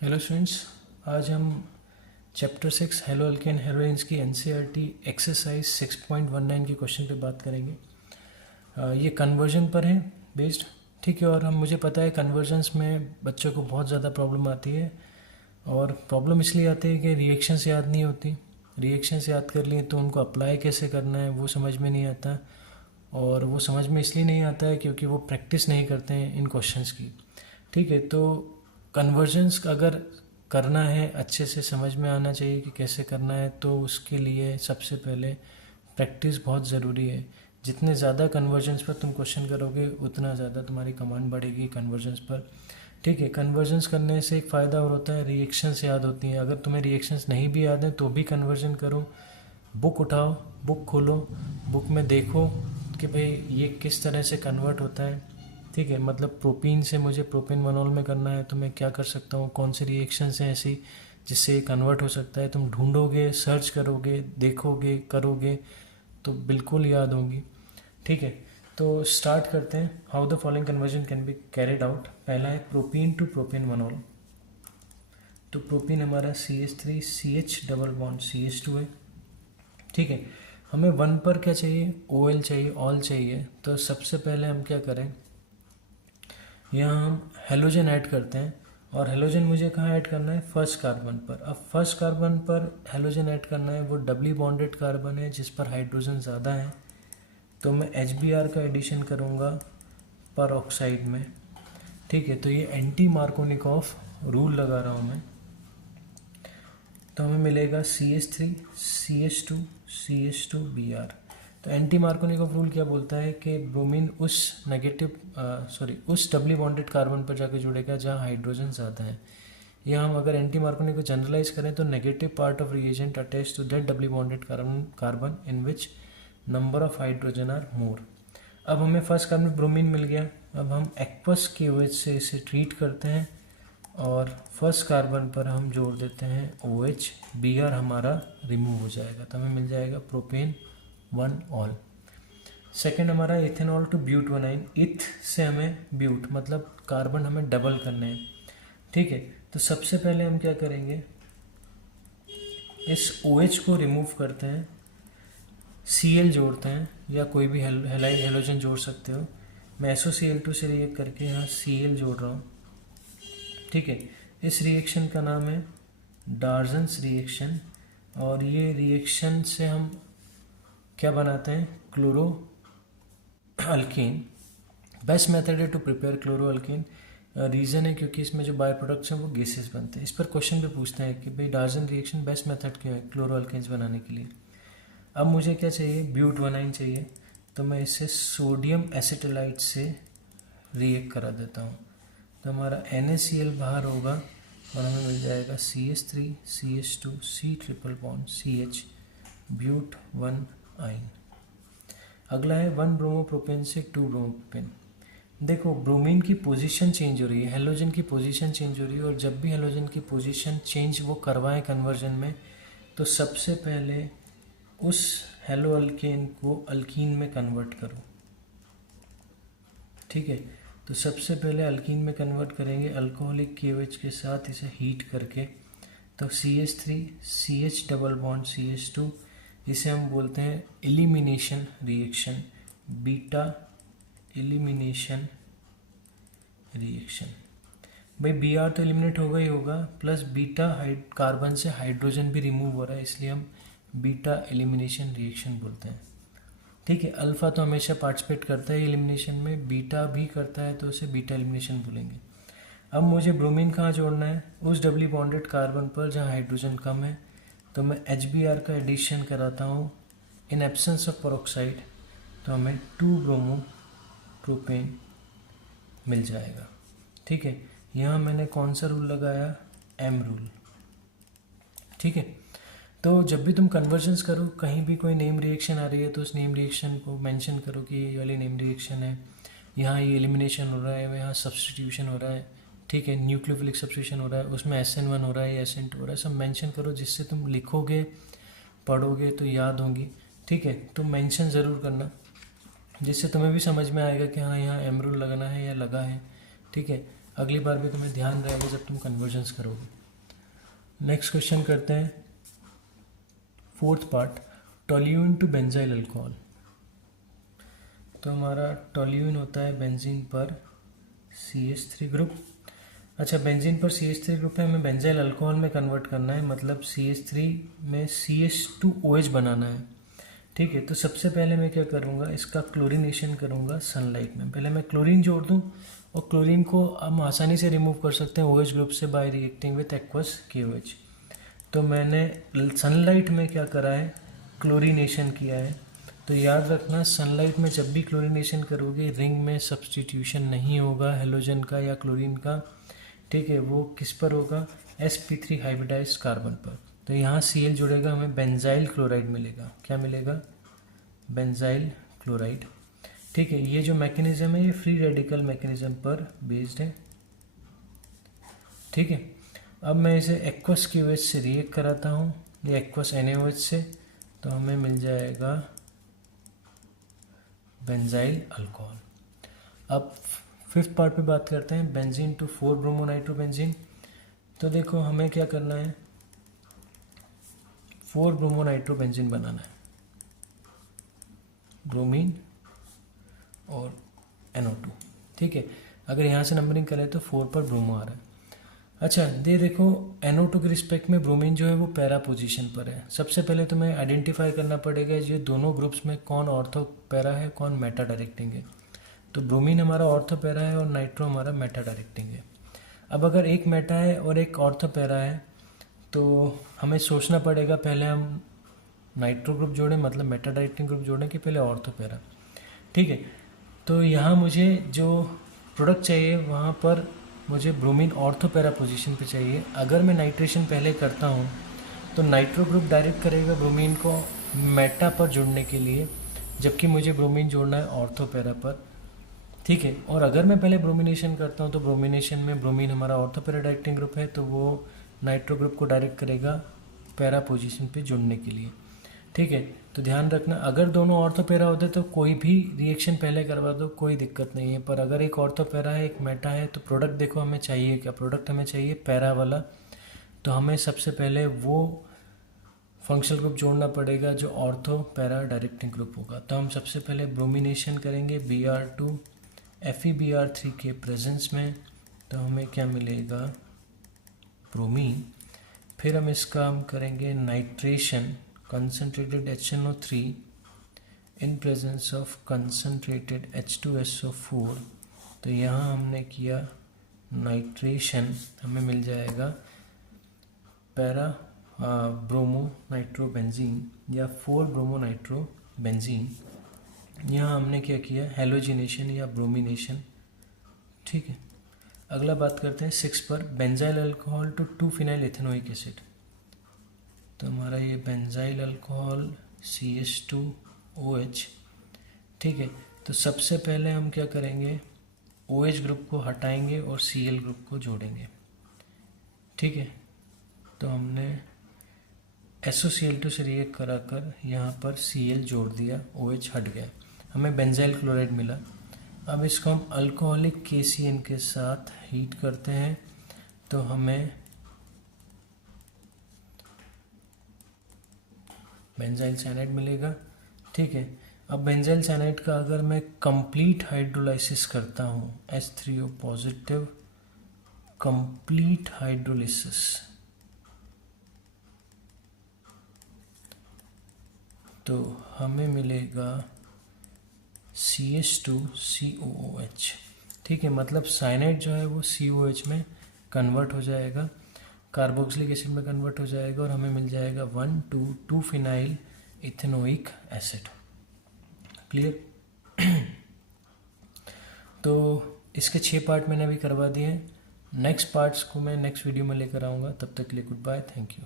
Hello students, आज हम chapter 6 hello alkane हेरोइंस की एनसीईआरटी एक्सरसाइज 6.19 के क्वेश्चन पे बात करेंगे। ये कन्वर्जन पर है बेस्ड, ठीक है। और हम मुझे पता है कन्वर्जन्स में बच्चों को बहुत ज़्यादा प्रॉब्लम आती है, और प्रॉब्लम इसलिए आती है कि रिएक्शंस याद नहीं होती। रिएक्शंस याद कर लिए तो उनको अप्लाई कैसे करना है वो समझ में नहीं आता, और वो समझ में इसलिए नहीं आता है क्योंकि वो प्रैक्टिस नहीं करते हैं इन क्वेश्चंस की, ठीक है। तो कन्वर्जन्स अगर करना है अच्छे से समझ में आना चाहिए कि कैसे करना है, तो उसके लिए सबसे पहले प्रैक्टिस बहुत ज़रूरी है। जितने ज़्यादा कन्वर्जन्स पर तुम क्वेश्चन करोगे उतना ज़्यादा तुम्हारी कमांड बढ़ेगी कन्वर्जन्स पर, ठीक है। कन्वर्जन्स करने से एक फ़ायदा और होता है, रिएक्शंस याद होती हैं। अगर तुम्हें रिएक्शंस नहीं भी याद हैं तो भी कन्वर्जन करो। बुक उठाओ, बुक खोलो, बुक में देखो कि भाई ये किस तरह से कन्वर्ट होता है, ठीक है। मतलब प्रोपीन से मुझे प्रोपेनवनॉल में करना है तो मैं क्या कर सकता हूँ, कौन सी रिएक्शंस हैं ऐसी जिससे ये कन्वर्ट हो सकता है। तुम ढूंढोगे, सर्च करोगे, देखोगे, करोगे तो बिल्कुल याद होंगी, ठीक है। तो स्टार्ट करते हैं। How the following conversion can be carried out. पहला है प्रोपीन टू प्रोपेनवनॉल। तो प्रोपीन हमारा CH3 CH double bond CH2 है, ठीक है। हमें वन पर क्या चाहिए, OL चाहिए, ऑल चाहिए। तो सबसे पहले हम क्या करें, यहाँ हम हेलोजन ऐड करते हैं। और हेलोजन मुझे कहाँ ऐड करना है, फर्स्ट कार्बन पर। अब फर्स्ट कार्बन पर हेलोजन ऐड करना है, वो डबली बॉन्डेड कार्बन है जिस पर हाइड्रोजन ज़्यादा है। तो मैं HBr का एडिशन करूँगा पर ऑक्साइड में, ठीक है। तो ये एंटी मार्कोनिकॉफ रूल लगा रहा हूँ मैं। तो हमें मिलेगा CH3 CH2 CH2Br। तो एंटी मार्कोनिकॉफ रूल क्या बोलता है कि ब्रोमीन उस उस डबली बॉन्डेड कार्बन पर जाकर जुड़ेगा जहाँ हाइड्रोजन ज़्यादा है। या हम अगर एंटी मार्कोनिक को जनरलाइज करें तो negative part of reagent attach to that doubly bonded carbon in which number of hydrogen are more. अब हमें फर्स्ट कार्बन ब्रोमीन मिल गया। अब हम एक्वस KOH से इसे ट्रीट करते हैं और फर्स्ट कार्बन पर हम जोड़ देते हैं OH। Br हमारा रिमूव हो जाएगा तो हमें मिल जाएगा प्रोपेन 1 ऑल। सेकेंड हमारा इथेनॉल टू ब्यूटवनाइन। इथ से हमें ब्यूट, मतलब कार्बन हमें डबल करने हैं, ठीक है। तो सबसे पहले हम क्या करेंगे, इस OH को रिमूव करते हैं, Cl जोड़ते हैं, या कोई भी हेलाइड हेलोजन जोड़ सकते हो। मैं SOCl2 से रिएक्ट करके यहाँ Cl जोड़ रहा हूँ, ठीक है। इस रिएक्शन का नाम है डार्जन्स रिएक्शन। और ये रिएक्शन से हम क्या बनाते हैं, क्लोरो अल्कीन। बेस्ट मेथड है to prepare chloro alkene. Reason है क्योंकि इसमें जो बाय प्रोडक्ट्स हैं वो गैसेस बनते हैं। इस पर क्वेश्चन पे पूछते हैं कि भाई डार्जन रिएक्शन बेस्ट मेथड क्यों है क्लोरो अल्कीन्स बनाने के लिए। अब मुझे क्या चाहिए, ब्यूटवनाइन चाहिए। तो मैं इसे सोडियम एसिटाइलाइट से रिएक्ट करा देता हूँ। तो हमारा NaCl बाहर होगा और हमें मिल जाएगा CH3 CH2 C triple bond CH but 1 yne. अगला है 1 ब्रोमोप्रोपेन से 2 ब्रोमोप्रोपेन। देखो ब्रोमीन की पोजीशन चेंज हो रही है, हेलोजन की पोजीशन चेंज हो रही है, और जब भी हेलोजन की पोजीशन चेंज वो करवाएं कन्वर्जन में, तो सबसे पहले उस हेलो अल्केन को अल्कीन में कन्वर्ट करो, ठीक है। तो सबसे पहले अल्कीन में कन्वर्ट करेंगे अल्कोहलिक KOH के साथ, इसे हीट करके। तो CH3 CH double bond CH2, इसे हम बोलते हैं elimination reaction, beta elimination reaction. भाई Br तो एलिमिनेट होगा ही होगा, प्लस बीटा कार्बन से हाइड्रोजन भी रिमूव हो रहा है, इसलिए हम बीटा एलिमिनेशन रिएक्शन बोलते हैं, ठीक है। अल्फा तो हमेशा पार्टिसिपेट करता है एलिमिनेशन में, बीटा भी करता है तो उसे बीटा एलिमिनेशन बोलेंगे। अब मुझे ब्रोमीन कहाँ जोड़ना है, उस डबली बॉन्डेड कार्बन पर जहाँ हाइड्रोजन कम है। तो मैं HBr का एडिशन कराता हूँ इन एब्सेंस ऑफ पेरोक्साइड। तो हमें 2 ब्रोमो प्रोपेन मिल जाएगा, ठीक है। यहाँ मैंने कौन सा रूल लगाया, M रूल, ठीक है। तो जब भी तुम कन्वर्जन्स करो, कहीं भी कोई नेम रिएक्शन आ रही है तो उस नेम रिएक्शन को मेंशन करो कि ये वाली नेम रिएक्शन है, यहाँ ये एलिमिनेशन हो रहा है, यहाँ सब्स्टिट्यूशन हो रहा है, ठीक है। न्यूक्लियोफिलिक सब्स्टिट्यूशन हो रहा है, उसमें SN1 हो रहा है या SN2 हो रहा है, सब मेंशन करो, जिससे तुम लिखोगे पढ़ोगे तो याद होंगी, ठीक है। तो मेंशन ज़रूर करना, जिससे तुम्हें भी समझ में आएगा कि हाँ यहाँ M रूल लगाना है या लगा है, ठीक है। अगली बार भी तुम्हें ध्यान रहेगा जब तुम कन्वर्जन्स करोगे। नेक्स्ट क्वेश्चन करते हैं, fourth part, toluene to benzyl alcohol. तो हमारा टोल्यूइन होता है बेंजीन पर CH3 ग्रुप। अच्छा, बेंजीन पर CH3 ग्रुप है, हमें बेंजाइल अल्कोहल में कन्वर्ट करना है, मतलब CH3 में CH2OH बनाना है। ठीक है, तो सबसे पहले मैं क्या करूँगा, इसका क्लोरीनेशन करूँगा सनलाइट में। पहले मैं क्लोरीन जोड़ दूँ, और क्लोरीन को हम आसानी से रिमूव कर सकते हैं OH ग्रुप से bye reacting with aqueous KOH। तो मैंने सनलाइट में क्या करा है, क्लोरीनेशन किया है। तो याद रखना, सनलाइट में जब भी क्लोरीनेशन करोगे रिंग में सब्सटीट्यूशन नहीं होगा हेलोजन का या क्लोरीन का। ठीक है, वो किस पर होगा, sp3 हाइब्रिडाइज्ड कार्बन पर। तो यहाँ Cl जुड़ेगा, हमें बेंजाइल क्लोराइड मिलेगा। क्या मिलेगा, बेंजाइल क्लोराइड। ठीक है, ये जो मैकेनिज्म है ये फ्री रेडिकल मैकेनिज्म पर बेस्ड है। ठीक है, अब मैं इसे एक्वस KOH से रिएक्ट कराता हूँ या एक्वस NaOH से, तो हमें मिल जाएगा बेंजाइल अल्कोहल। अब फिफ्थ पार्ट पे बात करते हैं, बेंजीन टू 4 ब्रोमो नाइट्रोबेंजीन। तो देखो हमें क्या करना है, 4 ब्रोमो नाइट्रोबेंजीन बनाना है, ब्रोमीन और NO2। ठीक है, अगर यहाँ से नंबरिंग करें तो 4 पर ब्रोमो आ रहा है। अच्छा, देखो NO2 के रिस्पेक्ट में ब्रोमीन जो है वो पैरा पोजीशन पर है। सबसे पहले तुम्हें आइडेंटिफाई करना पड़ेगा ये दोनों ग्रुप्स में कौन ऑर्थो पैरा है, कौन मेटा डायरेक्टिंग है। तो ब्रोमीन हमारा ऑर्थो पैरा है और नाइट्रो हमारा मेटा डायरेक्टिंग है। अब अगर एक मेटा है और एक ऑर्थो पैरा है तो हमें सोचना पड़ेगा पहले हम नाइट्रो ग्रुप जोड़ें, मतलब मेटा डायरेक्टिंग ग्रुप जोड़ें कि पहले ऑर्थो पैरा। ठीक है, तो यहाँ मुझे जो प्रोडक्ट चाहिए वहाँ पर मुझे ब्रोमीन ऑर्थो पैरा पोजीशन पे चाहिए। अगर मैं नाइट्रेशन पहले करता हूँ तो नाइट्रो ग्रुप डायरेक्ट करेगा ब्रोमीन को मेटा पर जुड़ने के लिए, जबकि मुझे ब्रोमीन जोड़ना है ऑर्थो पैरा पर। ठीक है, और अगर मैं पहले ब्रोमिनेशन करता हूँ तो ब्रोमिनेशन में ब्रोमीन हमारा ऑर्थो पैरा डायरेक्टिंग ग्रुप है, तो वो नाइट्रो ग्रुप को डायरेक्ट करेगा पैरा पोजीशन पे जुड़ने के लिए। ठीक है, तो ध्यान रखना, अगर दोनों ऑर्थो पैरा होते तो कोई भी रिएक्शन पहले करवा दो, कोई दिक्कत नहीं है। पर अगर एक ऑर्थो पैरा है एक मेटा है तो प्रोडक्ट देखो हमें चाहिए क्या, प्रोडक्ट हमें चाहिए पैरा वाला। तो हमें सबसे पहले वो फंक्शनल ग्रुप जोड़ना पड़ेगा जो ऑर्थो पैरा डायरेक्टिंग ग्रुप होगा। तो हम सबसे पहले ब्रोमिनेशन करेंगे Br2 FeBr3 के प्रेजेंस में, तो हमें क्या मिलेगा, ब्रोमीन। फिर हम इसका हम करेंगे nitration, concentrated HNO3 in presence of concentrated H2SO4। तो यहाँ हमने किया नाइट्रेशन, हमें मिल जाएगा पैरा ब्रोमो नाइट्रोबेंजीन या 4 ब्रोमो नाइट्रोबेंजीन। यहाँ हमने क्या किया, हेलोजिनेशन या ब्रोमिनेशन। ठीक है, अगला बात करते हैं 6 पर, benzyl alcohol to two phenyl ethanoic acid. तो हमारा ये बेंजाइल अल्कोहल CH2OH। ठीक है, तो सबसे पहले हम क्या करेंगे, OH ग्रुप को हटाएंगे और Cl ग्रुप को जोड़ेंगे। ठीक है, तो हमने SOCl2 से रिएक्ट कराकर यहाँ पर Cl जोड़ दिया, OH हट गया, हमें बेंजाइल क्लोराइड मिला। अब इसको हम अल्कोहलिक KCN के साथ हीट करते हैं तो हमें बेंजाइल साइनाइड मिलेगा। ठीक है, अब बेंजाइल साइनाइड का अगर मैं कंप्लीट हाइड्रोलाइसिस करता हूँ, H3O पॉजिटिव कंप्लीट हाइड्रोलिसिस, तो हमें मिलेगा CH2COOH। ठीक है, मतलब साइनाइड जो है वो COH में कन्वर्ट हो जाएगा, कार्बोक्सिलिक एसिड में कन्वर्ट हो जाएगा और हमें मिल जाएगा 1,2,2-फिनाइल इथेनोइक एसिड। क्लियर। तो इसके 6 पार्ट मैंने अभी करवा दिए हैं। नेक्स्ट पार्ट्स को मैं नेक्स्ट वीडियो में लेकर आऊँगा। तब तक के लिए गुड बाय, थैंक यू।